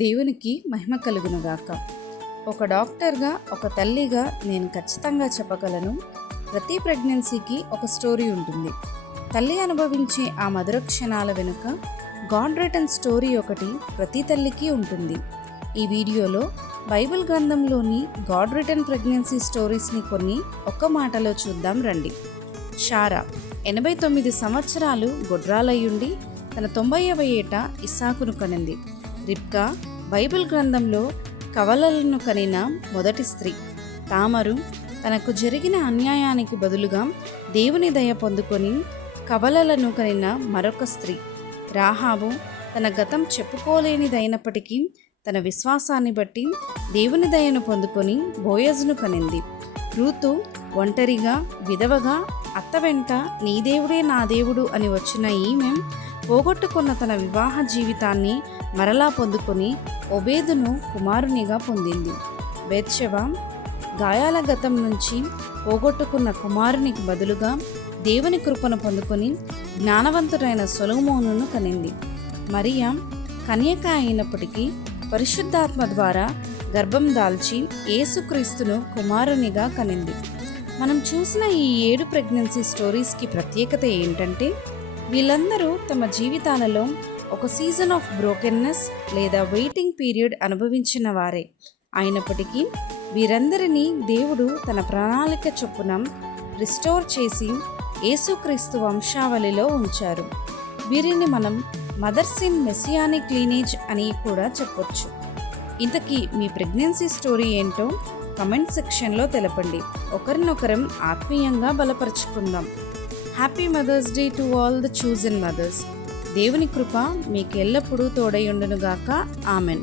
దేవునికి మహిమ కలుగునుగాక. ఒక డాక్టర్గా, ఒక తల్లిగా నేను ఖచ్చితంగా చెప్పగలను, ప్రతి ప్రెగ్నెన్సీకి ఒక స్టోరీ ఉంటుంది. తల్లి అనుభవించే ఆ మధుర క్షణాల వెనుక గాడ్ రిటన్ స్టోరీ ఒకటి ప్రతి తల్లికి ఉంటుంది. ఈ వీడియోలో బైబిల్ గ్రంథంలోని గాడ్ రిటన్ ప్రెగ్నెన్సీ స్టోరీస్ని కొన్ని ఒక్క మాటలో చూద్దాం రండి. షారా 89 సంవత్సరాలు గొడ్రాలయ్యుండి తన 90వ ఏట ఇస్సాకును కనింది. రిబ్కా బైబిల్ గ్రంథంలో కవలలను కనిన మొదటి స్త్రీ. తామరు తనకు జరిగిన అన్యాయానికి బదులుగా దేవుని దయ పొందుకొని కవలలను కనిన మరొక స్త్రీ. రాహాబు తన గతం చెప్పుకోలేనిదైనప్పటికీ తన విశ్వాసాన్ని బట్టి దేవుని దయను పొందుకొని బోయజును కనింది. రూతు ఒంటరిగా, విధవగా, అత్త వెంట నీ దేవుడే నా దేవుడు అని వచ్చిన ఈమె పోగొట్టుకున్న తన వివాహ జీవితాన్ని మరలా పొందుకొని ఒబేదును కుమారునిగా పొందింది. బేత్షెబా గాయాల గతం నుంచి పోగొట్టుకున్న కుమారునికి బదులుగా దేవుని కృపను పొందుకొని జ్ఞానవంతుడైన సొలొమోనును కనింది. మరియా కన్యక అయినప్పటికీ పరిశుద్ధాత్మ ద్వారా గర్భం దాల్చి యేసుక్రీస్తును కుమారునిగా కనింది. మనం చూసిన ఈ 7 ప్రెగ్నెన్సీ స్టోరీస్కి ప్రత్యేకత ఏంటంటే, వీళ్ళందరూ తమ జీవితాలలో ఒక సీజన్ ఆఫ్ బ్రోకెన్నెస్ లేదా వెయిటింగ్ పీరియడ్ అనుభవించిన వారే అయినప్పటికీ వీరందరినీ దేవుడు తన ప్రణాళిక చొప్పున రిస్టోర్ చేసి యేసుక్రీస్తు వంశావళిలో ఉంచారు. వీరిని మనం మదర్స్ ఇన్ మెసియానిక్ లీనేజ్ అని కూడా చెప్పొచ్చు. ఇంతకీ మీ ప్రెగ్నెన్సీ స్టోరీ ఏంటో కమెంట్ సెక్షన్లో తెలపండి. ఒకరినొకరం ఆత్మీయంగా బలపరుచుకుందాం. Happy mother's day to all the chosen mothers. దేవుని కృప మీకు ఎల్లప్పుడూ తోడై ఉండునుగాక. ఆమెన్.